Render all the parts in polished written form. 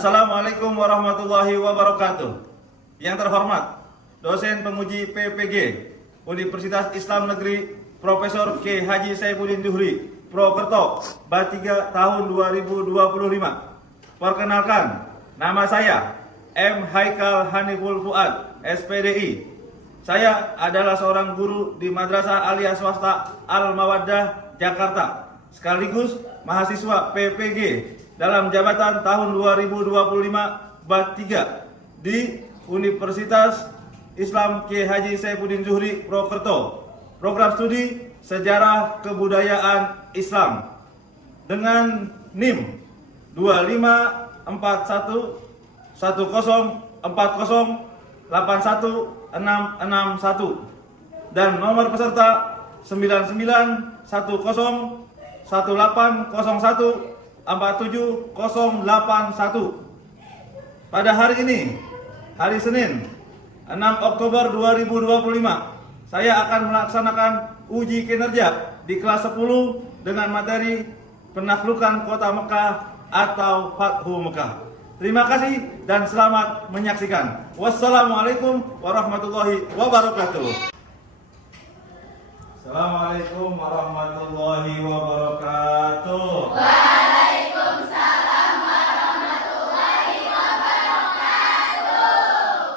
Assalamualaikum warahmatullahi wabarakatuh. Yang terhormat, dosen penguji PPG Universitas Islam Negeri Profesor K. Haji Saifuddin Zuhri, Prokerto, Bat 3 tahun 2025. Perkenalkan, nama saya M. Haikal Haniful Fuad, SPDI. Saya adalah seorang guru di Madrasah Aliyah Swasta Al-Mawaddah, Jakarta, sekaligus mahasiswa PPG dalam jabatan tahun 2025 Bat 3 di Universitas Islam K. Haji Saifuddin Zuhri, Prokerto, program studi Sejarah Kebudayaan Islam dengan NIM 254110408161 dan nomor peserta 991018014781. Pada hari ini, hari Senin, 6 Oktober 2025, saya akan melaksanakan uji kinerja di kelas 10 dengan materi penaklukan kota Mekah atau Fathu Mekah. Terima kasih dan selamat menyaksikan. Wassalamualaikum warahmatullahi wabarakatuh. Assalamualaikum warahmatullahi wabarakatuh. Waalaikumsalam warahmatullahi wabarakatuh.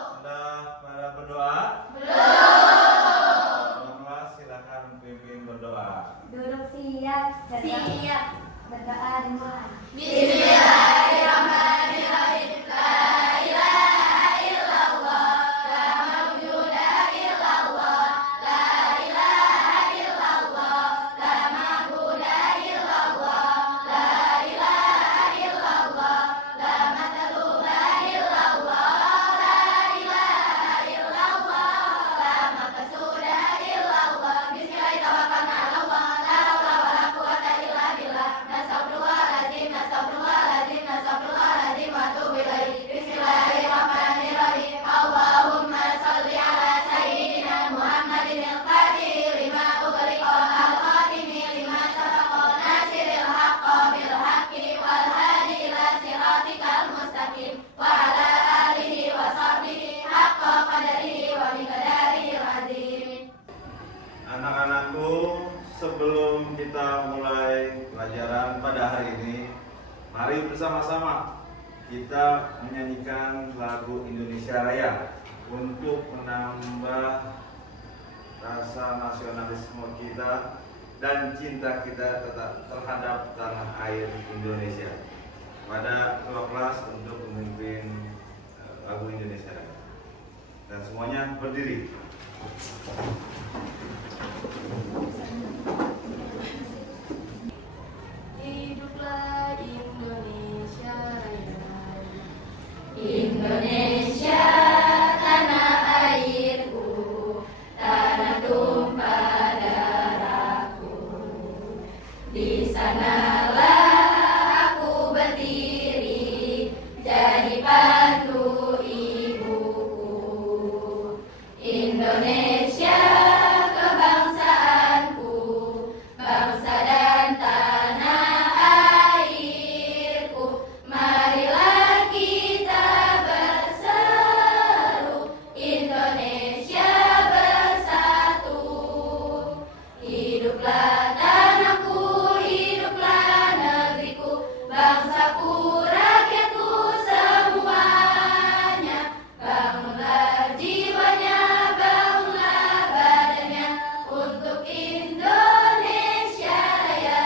Sudah pada berdoa? Belum. Kelas silakan pimpin berdoa. Duduk siap. Siap. Berdoa dimulai. Bismillahirrahmanirrahim. La ilaha illallah, la mawjuda illallah, la ilaha illallah, la ma'buda illallah, la ilaha illallah, la matluba illallah, la ilaha illallah, la maqsuda illallah. Bismillahirrahmanirrahim. Allah, la haula wala quwwata illa billah. Nastaghfirullahaladzim, nastaghfirullahaladzim, nastaghfirullahaladzim wa atubu ilaih. Bismillahirrahmanirrahim. Allahumma shalli ala sayyidina Muhammadin al-Fatih lima ughliqa al-khatimi lima sabaqa nasiril haqqo bil haqqi wal hadi ila siratikal mustaqim wa ala alihi wa sahbihi haqqa qadarihi wa miqdarihil azim. Anak-anakku, sebelum kita mulai pelajaran pada hari ini, mari bersama-sama kita menyanyikan lagu Indonesia Raya untuk menambah rasa nasionalisme kita dan cinta kita tetap terhadap tanah air Indonesia. Pada ketua kelas untuk memimpin lagu Indonesia Raya. Dan semuanya berdiri. Hiduplah Indonesia Raya. Indonesia tanah airku, tanah tumpah darahku. Di sanalah aku berdiri, jadi pandu ibuku. Indonesia kebangsaanku, bangsa dan tanah airku. Marilah kita berseru, Indonesia bersatu. Hiduplah tanahku, hiduplah negeriku, bangsaku, rakyatku semuanya. Bangunlah jiwanya, bangunlah badannya untuk Indonesia Raya.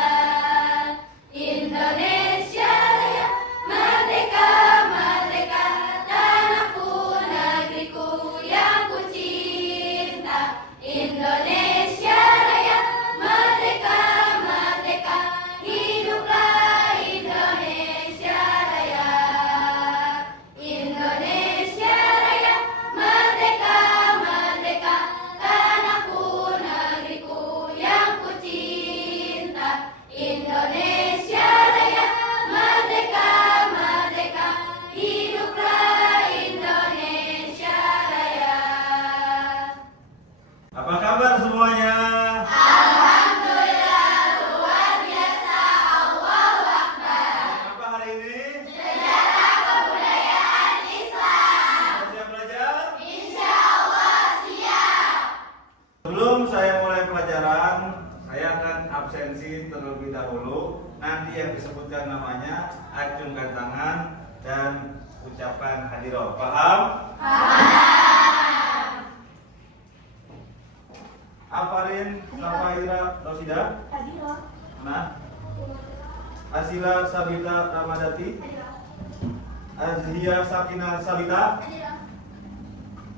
Indonesia Raya, merdeka, merdeka, tanahku, negeriku yang ku cinta. Indonesia Raya, merdeka. akan absensi terlebih dahulu. Nanti yang disebutkan namanya, acungkan tangan dan ucapkan hadiroh. Paham? Afarin, Safaira, Rosida, Hadiroh. nah, Asila, Sabita, Ramadati, Azhia, Sakina, Salita,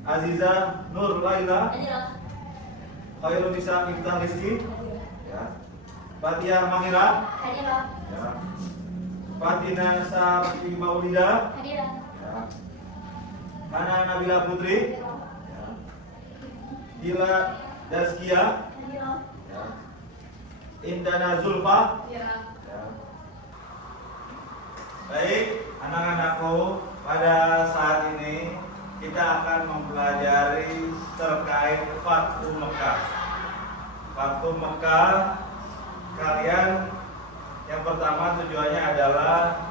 Aziza, Nur, Laila, Khairul Nisa, Iftah, Rizki, ya. Fatia, Mangira, ya. Fatina, Sarfi, Maulida, ya. Hana, Nabila Putri, ya. Dila, Daskia, ya. Indana, Zulfa, ya. Baik, anak-anakku, pada saat ini kita akan mempelajari terkait Fathu Mekah. Fathu Mekah, kalian yang pertama tujuannya adalah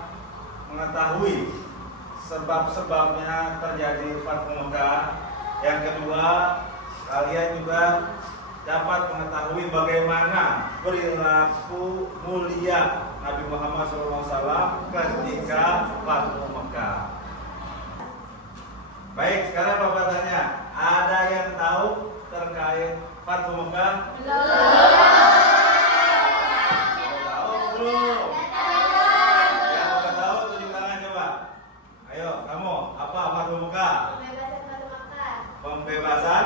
mengetahui sebab-sebabnya terjadi Fathu Mekah. Yang kedua, kalian juga dapat mengetahui bagaimana perilaku mulia Nabi Muhammad SAW ketika Fathu Mekah. Baik, sekarang Bapak tanya, ada yang tahu terkait Fathu Mekah? Tahu belum? Yang udah tahu tunjuk tangan coba. Ayo, kamu apa Fathu Mekah? Pembebasan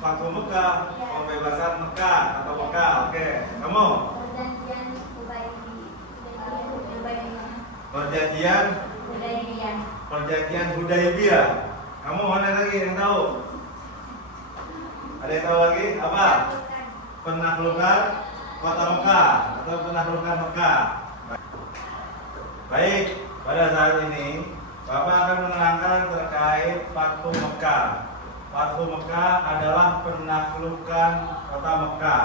Fathu Mekah, pembebasan Mekah atau Mekah. Oke, kamu? Perjanjian Hudaybiyah. Kamu mana lagi yang tahu? Ada yang tahu lagi? Apa? Penaklukan kota Mekah atau penaklukan Mekah. Baik, pada saat ini Bapak akan menerangkan terkait Fathu Mekah. Fathu Mekah adalah penaklukan kota Mekah.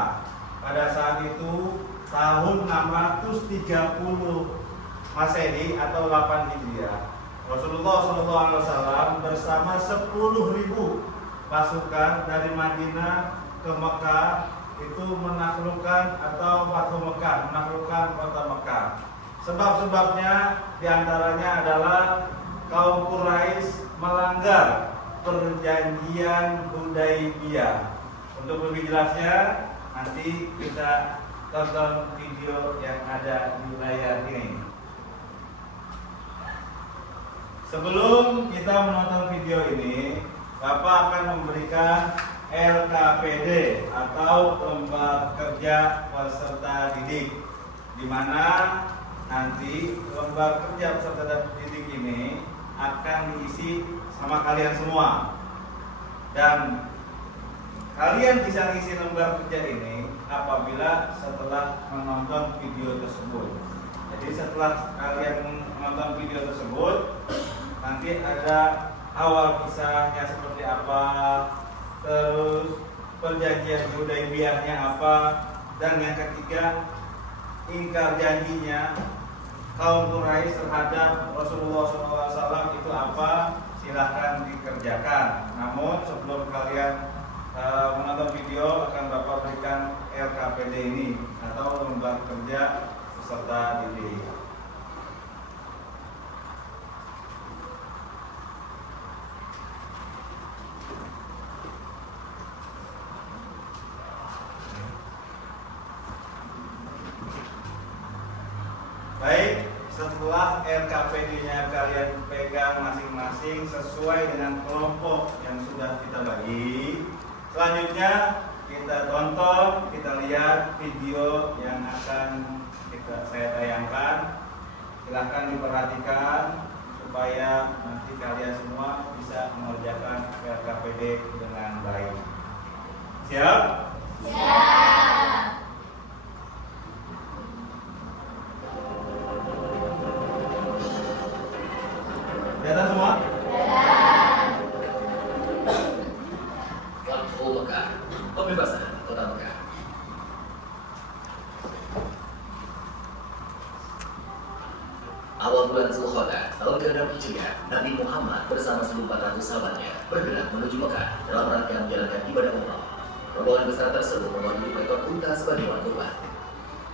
Pada saat itu tahun 630 Masehi atau 8 Hijriah. Rasulullah SAW bersama 10.000 pasukan dari Madinah ke Mekah itu menaklukkan atau Fathu Mekah, menaklukkan kota Mekah. Sebab-sebabnya diantaranya adalah kaum Quraisy melanggar perjanjian Hudaybiyah. Untuk lebih jelasnya nanti kita tonton video yang ada di layar ini. Sebelum kita menonton video ini, Bapak akan memberikan LKPD atau Lembar Kerja Peserta Didik, di mana nanti lembar kerja peserta didik ini akan diisi sama kalian semua. Dan kalian bisa isi lembar kerja ini apabila setelah menonton video tersebut. Jadi setelah kalian menonton video tersebut, nanti ada awal kisahnya seperti apa, terus perjanjian Hudaybiyahnya apa, dan yang ketiga ingkar janjinya kaum Quraisy terhadap Rasulullah SAW itu apa, silahkan dikerjakan. Namun sebelum kalian menonton video akan Bapak berikan LKPD ini atau lembar kerja peserta didik. Baik, setelah LKPD-nya kalian pegang masing-masing sesuai dengan kelompok yang sudah kita bagi, selanjutnya kita tonton, kita lihat video yang akan saya tayangkan. Silahkan diperhatikan supaya nanti kalian semua bisa mengerjakan LKPD dengan baik. Siap? Siap. Kelihatan semua? Fathu Mekah, pembebasan kota Mekah. Awal bulan Zulqa'dah tahun ke-6 Hijriah, Nabi Muhammad bersama 1.400 sahabatnya bergerak menuju Mekah dalam rangka menjalankan ibadah umrah. Rombongan besar tersebut membawa 5 ekor unta sebagai hewan kurban.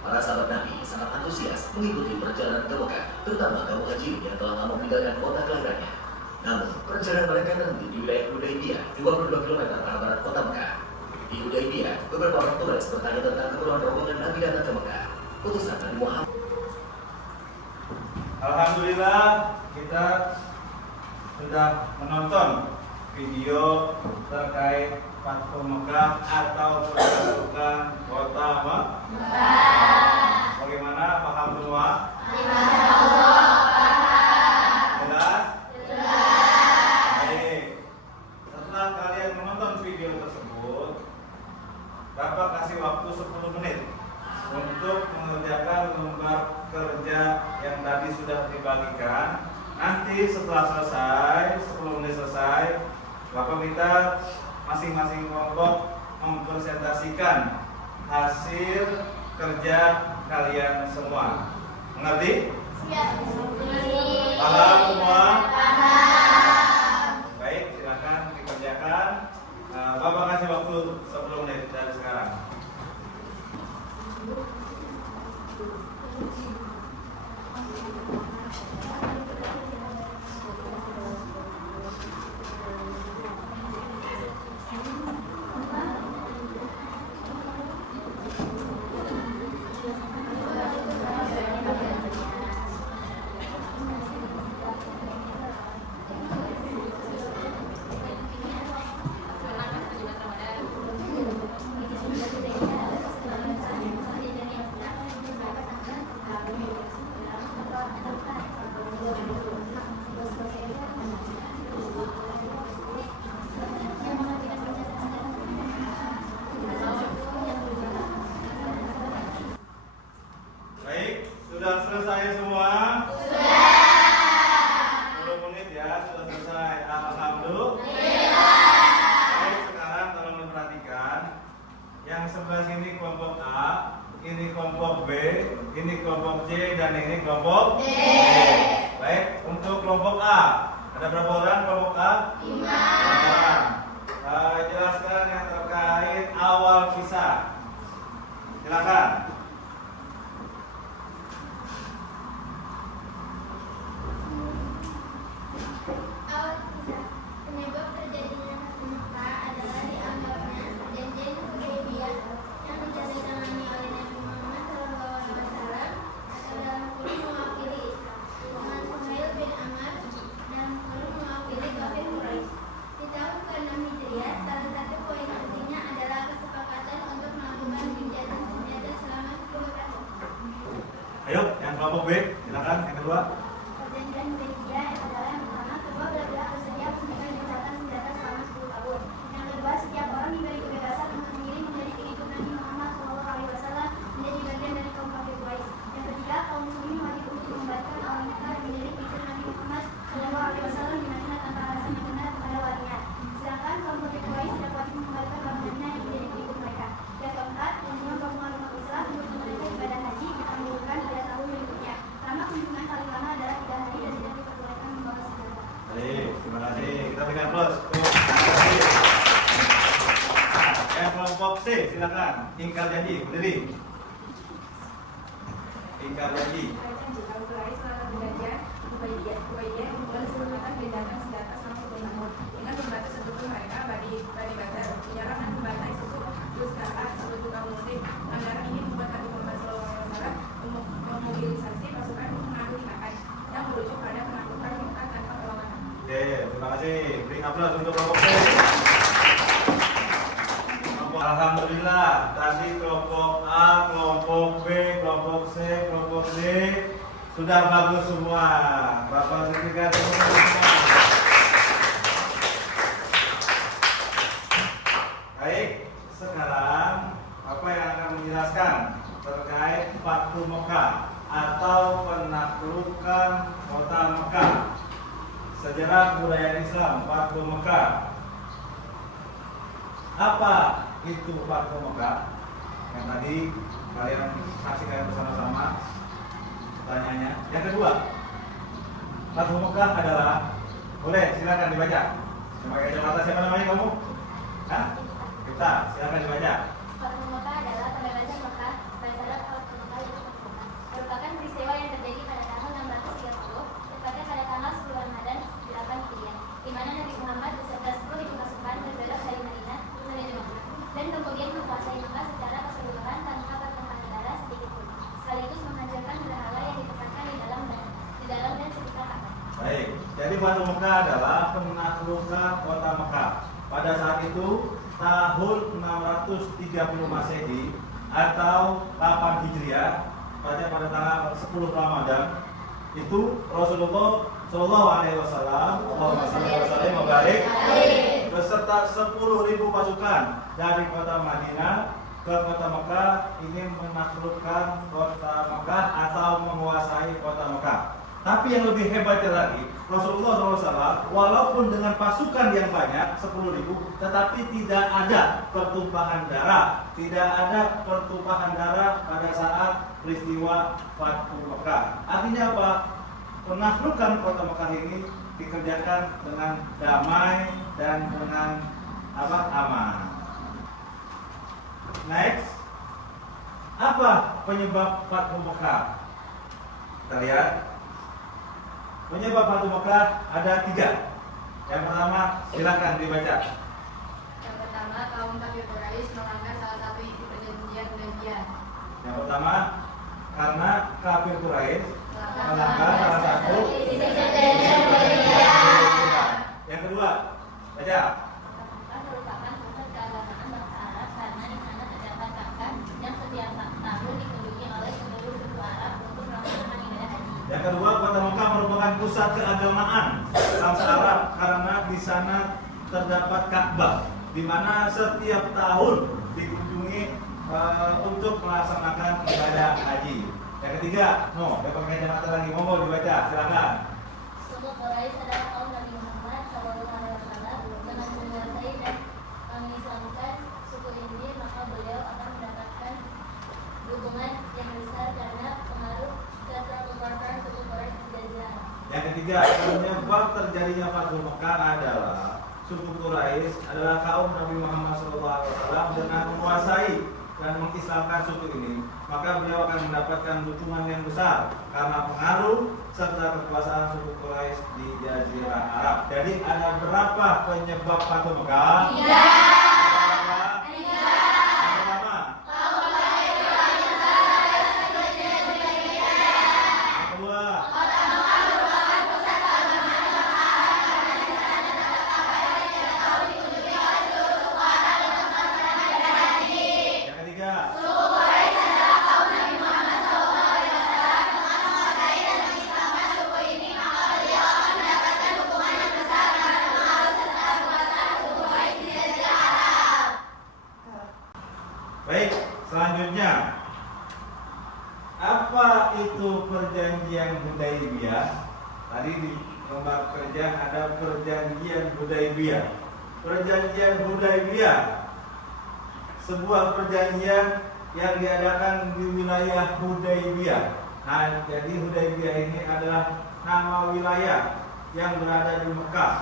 Para sahabat Nabi sangat antusias mengikuti perjalanan ke Mekah, terutama kaum haji yang telah lama meninggalkan kota kelahirannya. Namun, perjalanan mereka nanti di wilayah Hudaybiyah, 22 km arah barat kota Mekah. Di Hudaybiyah, beberapa orang turis bertanya tentang keperluan rombongan Nabi datang ke Mekah. Putusan Nabi Muhammad. Alhamdulillah kita sudah menonton video terkait Fathu Mekah atau penaklukan kota Mekah. Bagaimana, paham semua? Jelas? Baik. Setelah kalian menonton video tersebut, Bapak kasih waktu 10 menit untuk mengerjakan lembar kerja yang tadi sudah dibagikan. Nanti setelah selesai, 10 menit selesai, Bapak minta masing-masing kelompok mempresentasikan hasil kerja kalian semua. Mengerti? Paham semua? Baik, silakan dikerjakan. Bapak kasih waktu 10 menit dari sekarang. Baik, sudah selesai semua? Sudah. 10 menit ya, sudah selesai. Alhamdulillah. Baik, sekarang tolong diperhatikan. Yang sebelah sini kelompok A, ini kelompok B, ini kelompok C, dan ini kelompok D. Baik, untuk kelompok A, ada berapa orang kelompok A? 5 orang. Jelaskan yang terkait awal kisah. Silakan. Awal kisah, penyebab terjadinya Fathu Mekah adalah dianggapnya perjanjian Hudaybiyah yang ditandatangani oleh Nabi Muhammad SAW atau dalam kurung mewakili dengan Suhail bin Amr dan kurung mewakili kafir Quraisy. Di tahun ke-6 Hijriah, salah satu poin pentingnya adalah kesepakatan untuk melakukan gencatan senjata selama 10 tahun. Ayo, yang kelompok B, silakan yang kedua. Perjanjian Hudaybiyah adalah yang pertama, kedua belah pihak bersedia memberikan gencatan senjata selama 10 tahun. Yang kedua, setiap orang diberi kebebasan untuk memilih menjadi pengikut Nabi Muhammad SAW menjadi bagian dari kaum kafir Quraisy. Yang ketiga, kaum muslimin wajib untuk membatalkan orang Mekah yang menjadi pengikut Nabi Muhammad SAW di Madinah tanpa alasan yang benar kepada walinya. Sedangkan kaum kafir Quraisy tidak wajib mengembalikan bangunannya yang menjadi pengikut mereka. Yang keempat, kunjungan gabungan umat Islam untuk menunaikan ibadah haji ditangguhkan pada tahun berikutnya. Karena kunjungan paling lama adalah 3 hari dan tidak diperbolehkan membawa senjata. Baik, terima kasih. Kita berikan plus. Terima kasih. Yang kelompok C, silakan. Ingkar janji, berdiri. Ingkar janji. Oke, terima kasih. Beri aplaus untuk kelompok C. Alhamdulillah, tadi kelompok A, kelompok B, kelompok C, kelompok D sudah bagus semua. Bapak sertifikat semua. Baik, sekarang apa yang akan menjelaskan terkait Fathu Mekah atau penaklukan kota Mekah? Sejarah budaya Islam Fathu Mekah. Apa itu Fathu Mekah? Yang tadi kalian saksikan bersama-sama pertanyaannya. Yang kedua, Fathu Mekah adalah, boleh silakan dibaca. Sebagai kacamata siapa namanya kamu? Hah? Bentar, silakan dibaca. Fathu Mekah adalah pembebasan Mekah pada saat Fathu Mekah itu dilakukan. Merupakan peristiwa yang terjadi pada tahun 630, tepatnya pada tanggal 10 Ramadan 8 Hijriah, di mana Nabi Muhammad beserta 10.000 pasukan berbelok dari Madinah menuju Mekah dan kemudian menguasai Mekah secara keseluruhan tanpa pertumpahan darah sedikit pun, sekaligus menghancurkan berhala yang ditempatkan di dalam dan sekitar Ka'bah. Baik, jadi Fathu Mekah adalah penaklukan kota Mekah. Pada saat itu tahun 630 Masehi atau 8 Hijriah, pada tanggal 10 Ramadan, itu Rasulullah Shallallahu Alaihi Wasallam beserta 10.000 pasukan dari kota Madinah ke kota Mekah ingin menaklukkan kota Mekah atau menguasai kota Mekah. Tapi yang lebih hebatnya lagi, Rasulullah SAW walaupun dengan pasukan yang banyak 10.000, tetapi tidak ada pertumpahan darah, pada saat peristiwa Fathu Mekah. Artinya apa? Penaklukan kota Mekah ini dikerjakan dengan damai dan dengan aman. Next, apa penyebab Fathu Mekah? Kita lihat. Penyebab Fathu Mekah ada 3. Yang pertama, silakan dibaca. Yang pertama, kaum kafir Quraisy melanggar salah satu isi perjanjian. Yang pertama, karena kafir Quraisy melanggar salah satu isi perjanjian. Yang kedua, baca. Mekah merupakan pusat keagamaan bangsa Arab karena di sana terdapat Ka'bah yang setiap tahun dikunjungi oleh seluruh suku Arab untuk melaksanakan ibadah haji. Yang kedua, kota Mekah merupakan pusat keagamaan bangsa Arab karena di sana terdapat Ka'bah, di mana setiap tahun dikunjungi untuk melaksanakan ibadah haji. Yang ketiga, dia pakai kacamata lagi, mau dibaca, silakan. Suku Quraisy adalah kaum Nabi Muhammad SAW. Dengan menguasai dan mengislamkan suku ini, maka beliau akan mendapatkan dukungan yang besar karena pengaruh serta kekuasaan suku Quraisy di Jazirah Arab. Yang ketiga, penyebab terjadinya Fathu Mekah adalah suku Quraisy adalah kaum Nabi Muhammad SAW dengan menguasai dan mengislamkan suku ini, maka beliau akan mendapatkan dukungan yang besar karena pengaruh serta kekuasaan suku Quraisy di Jazirah Arab. Jadi ada berapa penyebab Fathu Mekah? 3. Yang pertama, yang kedua, yang ketiga, baik, selanjutnya apa itu perjanjian Hudaibiyah? Tadi di lembar kerja ada perjanjian Hudaibiyah. Perjanjian Hudaibiyah sebuah perjanjian yang diadakan di wilayah Hudaibiyah. Nah, jadi Hudaibiyah ini adalah nama wilayah yang berada di Mekah.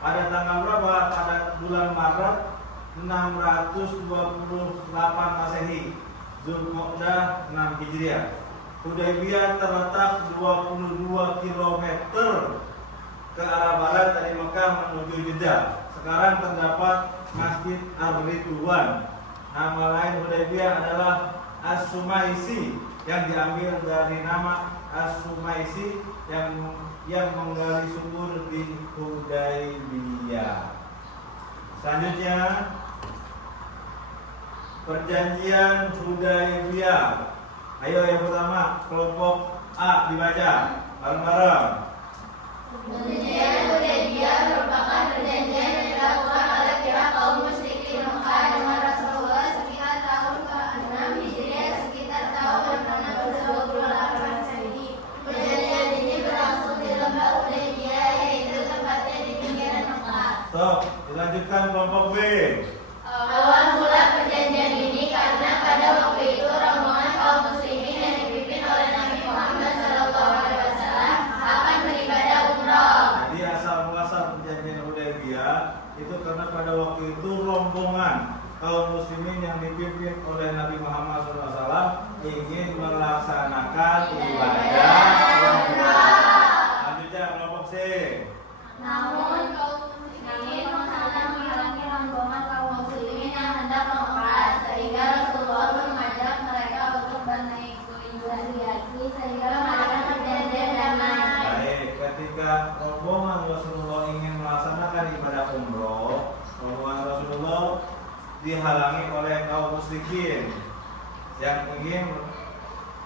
Pada tanggal berapa? Pada bulan Maret 628 Masehi, Zulqa'dah 6 Hijriah. Hudaibiyah terletak 22 km ke arah barat dari Mekah menuju Jeddah. Sekarang terdapat Masjid Ar-Ridwan. Nama lain Hudaibiyah adalah As-Sumaisi yang diambil dari nama As-Sumaisi yang menggali sumur di Hudaibiyah. Selanjutnya, perjanjian Hudaibiyah. Ayo yang pertama, kelompok A dibaca bareng-bareng. Perjanjian Hudaibiyah merupakan perjanjian yang dilakukan oleh pihak kaum musyrikin Mekah dengan Rasulullah sekitar tahun ke-6 Hijriah, sekitar tahun 628 Masehi. Perjanjian ini berlangsung di lembah Hudaibiyah, yaitu tempatnya di pinggiran Mekah. Stop, dilanjutkan kelompok B. Awal mula perjanjian ini karena pada waktu itu rombongan kaum muslimin yang dipimpin oleh Nabi Muhammad SAW akan beribadah umroh. Jadi asal muasal perjanjian Hudaibiyah ingin melaksanakan ibadah umrah. Lanjutnya kelompok C. Namun kaum muslimin menghalangi rombongan kaum muslimin yang hendak mengumrah, sehingga Rasulullah mengajak mereka untuk bernegosiasi sehingga mengadakan perjanjian damai. Baik, ketika rombongan Rasulullah ingin melaksanakan ibadah umroh, rombongan Rasulullah dihalangi oleh kaum musyrikin yang ingin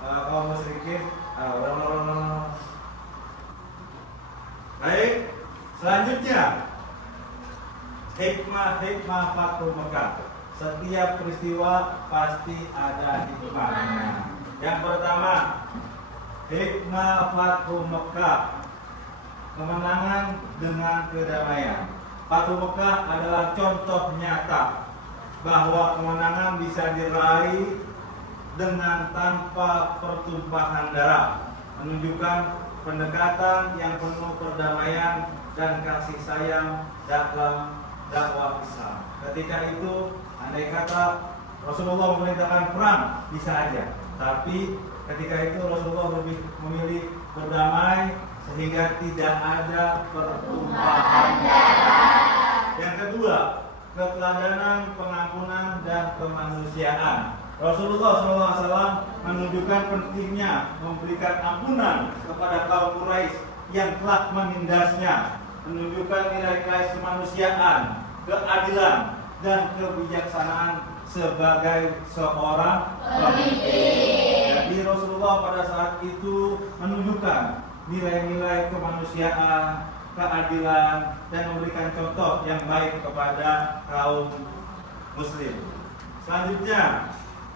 kaum musyrikin Baik, selanjutnya hikmah Fathu Mekah. Setiap peristiwa pasti ada hikmahnya. Yang pertama, hikmah Fathu Mekah, kemenangan dengan kedamaian. Fathu Mekah adalah contoh nyata bahwa kemenangan bisa diraih dengan tanpa pertumpahan darah, menunjukkan pendekatan yang penuh perdamaian dan kasih sayang dalam dakwah Islam. Ketika itu, andai kata Rasulullah memerintahkan perang, bisa aja. Tapi ketika itu Rasulullah lebih memilih berdamai sehingga tidak ada pertumpahan darah. Yang kedua, keteladanan, pengampunan dan kemanusiaan. Rasulullah SAW menunjukkan pentingnya memberikan ampunan kepada kaum Quraisy yang telah menindasnya, menunjukkan nilai-nilai kemanusiaan, keadilan, dan kebijaksanaan sebagai seorang pemimpin. Jadi Rasulullah pada saat itu menunjukkan nilai-nilai kemanusiaan, keadilan, dan memberikan contoh yang baik kepada kaum muslim. Selanjutnya,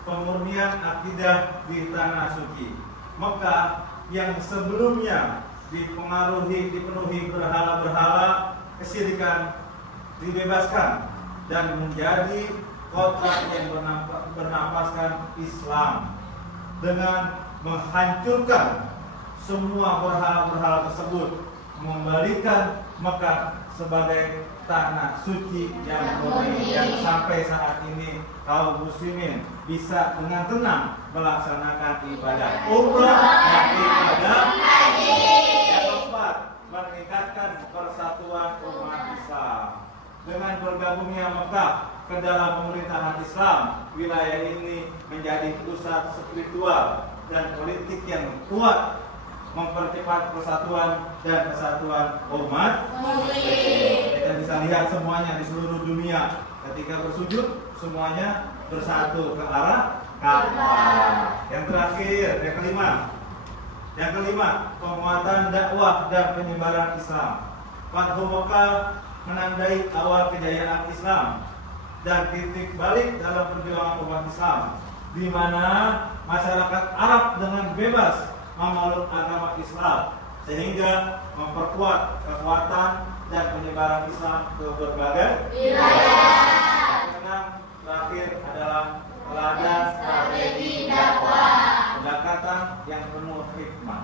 pemurnian akidah di tanah suci. Mekah yang sebelumnya dipenuhi berhala-berhala kesyirikan dibebaskan dan menjadi kota yang bernapaskan Islam dengan menghancurkan semua berhala-berhala tersebut, mengembalikan Mekah sebagai tanah suci yang murni, yang sampai saat ini kaum muslimin bisa dengan tenang melaksanakan ibadah umrah dan ibadah haji. Yang keempat, meningkatkan persatuan umat Islam. Dengan bergabungnya Mekah ke dalam pemerintahan Islam, wilayah ini menjadi pusat spiritual dan politik yang kuat, mempercepat persatuan dan kesatuan umat muslim. Kita bisa lihat semuanya di seluruh dunia ketika bersujud semuanya bersatu ke arah Ka'bah. Yang terakhir, yang kelima, penguatan dakwah dan penyebaran Islam. Fathu Mekah menandai awal kejayaan Islam dan titik balik dalam perjuangan umat Islam, di mana masyarakat Arab dengan bebas memeluk agama Islam sehingga memperkuat kekuatan dan penyebaran Islam ke berbagai wilayah. Terakhir adalah teladan strategi dakwah, pendekatan yang penuh hikmah,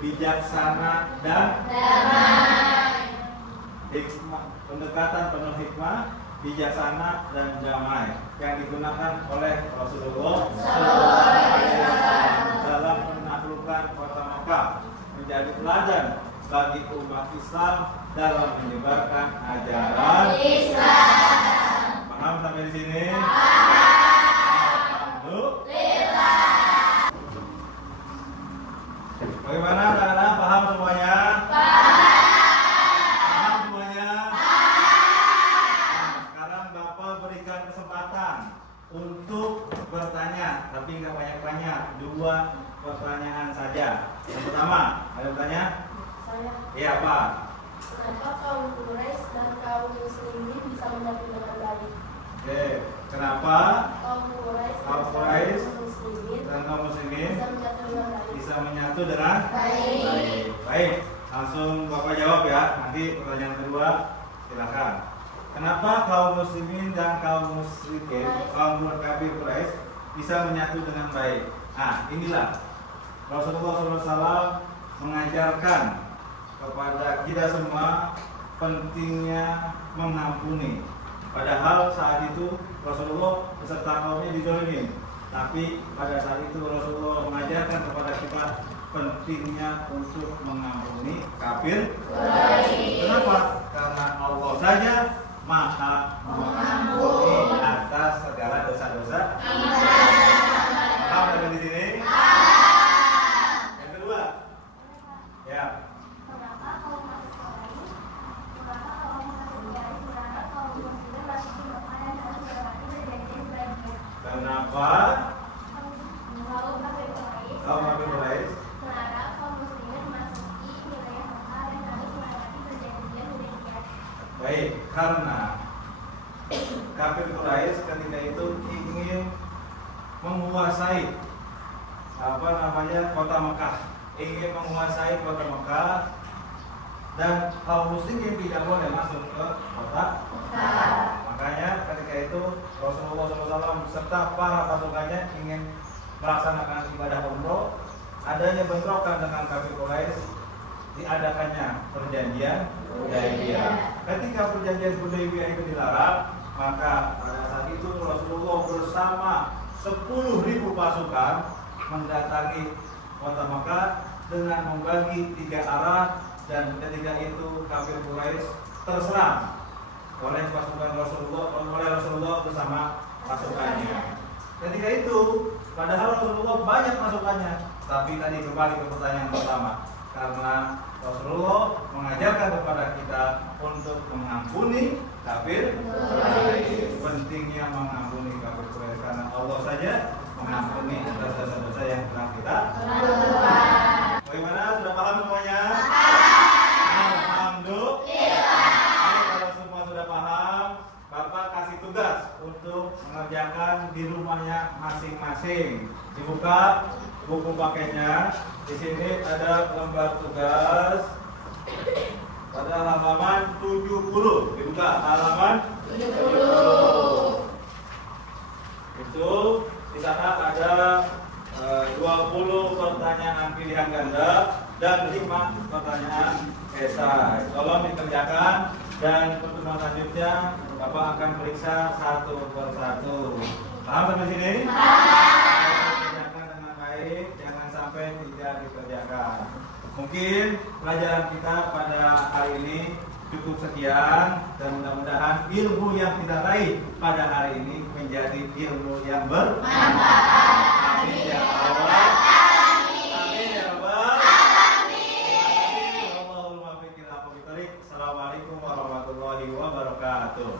bijaksana dan damai. Pendekatan penuh hikmah, bijaksana dan damai yang digunakan oleh Rasulullah dalam menaklukkan kota Mekah, menjadi teladan bagi umat Islam dalam menyebarkan ajaran Islam. Paham sampai di sini? Alhamdulillah. Bagaimana anak-anak? Paham semuanya? Paham semuanya? Nah, sekarang Bapak berikan kesempatan untuk bertanya, tapi nggak banyak-banyak, 2 pertanyaan saja. Yang pertama, ada yang bertanya? Saya. Iya, Pak. Kenapa kaum Quraisy dan kaum muslimin bisa menyatu dengan baik? Oke, kenapa Kaum Quraisy Quraisy muslimin dan kaum muslimin bisa menyatu dengan baik? bisa menyatu dengan Baik. Baik, langsung Bapak jawab ya. Nanti pertanyaan kedua silakan. Kenapa kaum muslimin dan kaum musyrikin, kaum kafir Quraisy bisa menyatu dengan baik? Nah, inilah Rasulullah SAW mengajarkan kepada kita semua pentingnya mengampuni. Padahal saat itu Rasulullah beserta kaumnya dizalimin. Tapi pada saat itu Rasulullah mengajarkan kepada kita pentingnya untuk mengampuni kafir. Kenapa? Karena Allah saja Maha mengampuni atas segala dosa-dosa. Paham ada di sini? Yang kedua, ya. Kenapa kaum Quraisy berharap kaum muslimin masuk di Mekah dan harus melewati perjanjian Hudaybiyah? Kenapa kaum Nabi Quraisy Berharap kaum muslimin memasuki wilayah Mekah dan harus melewati perjanjian Hudaybiyah? Baik, karena kafir Quraisy ketika itu ingin menguasai kota Mekah, ingin menguasai kota Mekah, dan kaum muslimin tidak boleh masuk ke kota Mekah. Makanya ketika itu Rasulullah SAW beserta para pasukannya ingin melaksanakan ibadah umroh. Adanya bentrokan dengan kafir Quraisy, diadakannya perjanjian Hudaybiyah. Ketika perjanjian Hudaybiyah itu dilarang, maka pada saat itu Rasulullah bersama 10.000 pasukan mendatangi kota Mekah dengan membagi 3 arah, dan ketika itu kafir Quraisy terserang oleh pasukan Rasulullah bersama pasukannya. Ketika itu, padahal Rasulullah banyak pasukannya, tapi tadi kembali ke pertanyaan pertama, karena Rasulullah mengajarkan kepada kita untuk mengampuni kafir Quraisy. Pentingnya mengampuni kafir Quraisy karena Allah saja mengampuni atas dosa-dosa yang telah kita lakukan. Bagaimana? Sudah paham semuanya? Alhamdulillah. Kalau semua sudah paham, Bapak kasih tugas untuk mengerjakan di rumahnya masing-masing. Dibuka buku pakainya. Di sini ada lembar tugas pada halaman 70. Dibuka halaman 70. Itu di sana ada 20 pertanyaan pilihan ganda dan 5 pertanyaan esai. Tolong dikerjakan, dan pertemuan selanjutnya Bapak akan periksa satu persatu. Paham sampai sini? Kerjakan dengan baik, jangan sampai tidak dikerjakan. Mungkin pelajaran kita pada hari ini cukup sekian, dan mudah-mudahan ilmu yang kita raih pada hari ini menjadi ilmu yang bermanfaat. Amin ya Allah. Amin ya Rabbal alamin. Assalamualaikum warahmatullahi wabarakatuh.